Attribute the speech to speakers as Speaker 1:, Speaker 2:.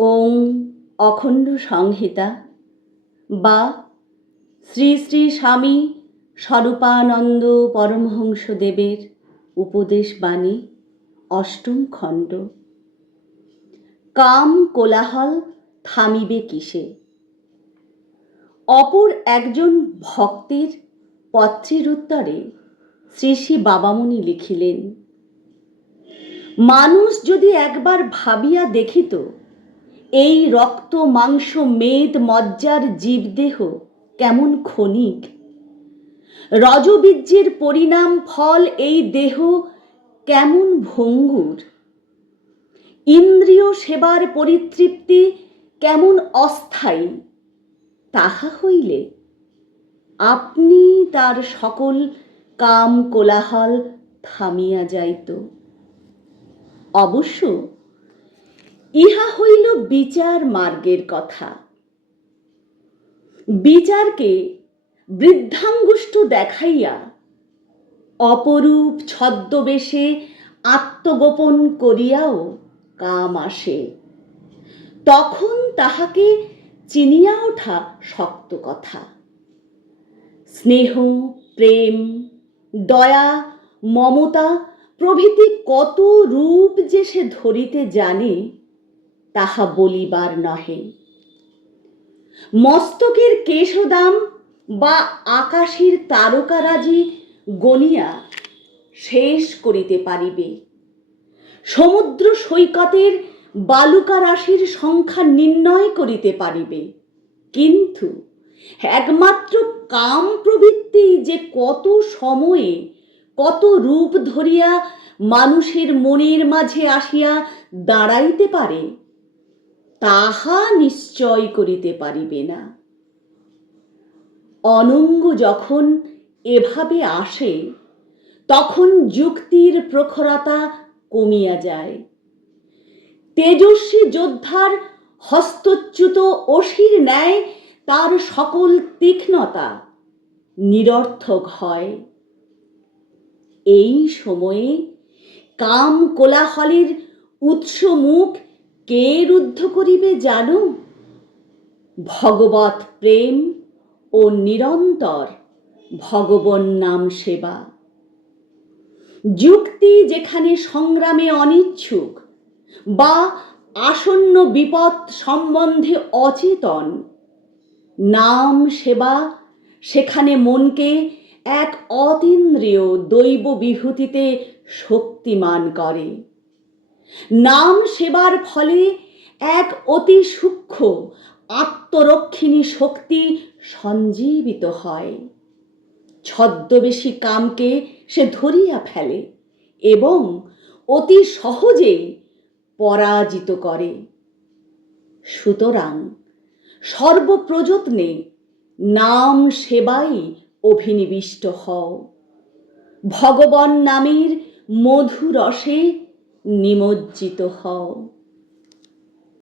Speaker 1: ওং অখণ্ড সংহিতা বা শ্রী শ্রী স্বামী স্বরূপানন্দ পরমহংসদেবের উপদেশ বাণী, অষ্টম খণ্ড। কাম কোলাহল থামিবে কিসে? অপর একজন ভক্তের পত্রের উত্তরে শ্রী শ্রী বাবামণি লিখিলেন, মানুষ যদি একবার ভাবিয়া দেখিত এই রক্ত, মাংস, মেদ, মজ্জার জীবদেহ কেমন ক্ষণিক? রজবীর্যের পরিণাম ফল এই দেহ কেমন ভঙ্গুর? ইন্দ্রিয় সেবার পরিতৃপ্তি কেমন অস্থায়ী? তাহা হইলে আপনি তার সকল কাম কোলাহল থামিয়া যাইত। অবশ্য ইহা হইল বিচার মার্গের কথা। বিচারকে বৃদ্ধাঙ্গুষ্ঠ দেখাইয়া অপরূপ ছদ্মবেশে আত্মগোপন করিয়াও কাম আসে। তখন তাহাকে চিনিয়া ওঠা শক্ত কথা। স্নেহ, প্রেম, দয়া, মমতা প্রভৃতি কত রূপ যে সে ধরিতে জানে তাহা বলিবার নহে। মস্তকের কেশদাম বা আকাশের তারকারাজি গনিয়া শেষ করিতে পারিবে। সমুদ্র সৈকতের বালুকা রাশির সংখ্যা নির্ণয় করিতে পারিবে। কিন্তু একমাত্র কাম প্রবৃত্তি যে কত সময়ে, কত রূপ ধরিয়া মানুষের মনের মাঝে আসিয়া দাঁড়াইতে পারে তাহা নিশ্চয় করিতে পারিবে না। অনঙ্গ যখন এভাবে আসে, তখন যুক্তির প্রখরতা কমিয়া যায়। তেজস্বী যোদ্ধার হস্তচ্যুত অসির ন্যায় তার সকল তীক্ষ্ণতা নিরর্থক হয়। এই সময়ে কাম কোলাহলের উৎস মুখ কে রুদ্ধ করিবে জানো? ভগবত প্রেম ও নিরন্তর ভগবন নাম সেবা। যুক্তি যেখানে সংগ্রামে অনিচ্ছুক বা আসন্ন বিপদ সম্বন্ধে অচেতন, নাম সেবা সেখানে মনকে এক অতীন্দ্রিয় দৈব বিভূতিতে শক্তিমান করে। নাম সেবার ফলে এক অতি সূক্ষ্ম আত্মরক্ষিণী শক্তি সঞ্জীবিত হয়। ছদ্মবেশী কামকে সে ধরিয়া ফেলে এবং অতি সহজেই পরাজিত করে। সুতরাং সর্বপ্রযত্নে নাম সেবাই অভিনিবিষ্ট হও। ভগবান নামের মধুরসে নিমজ্জিত হও।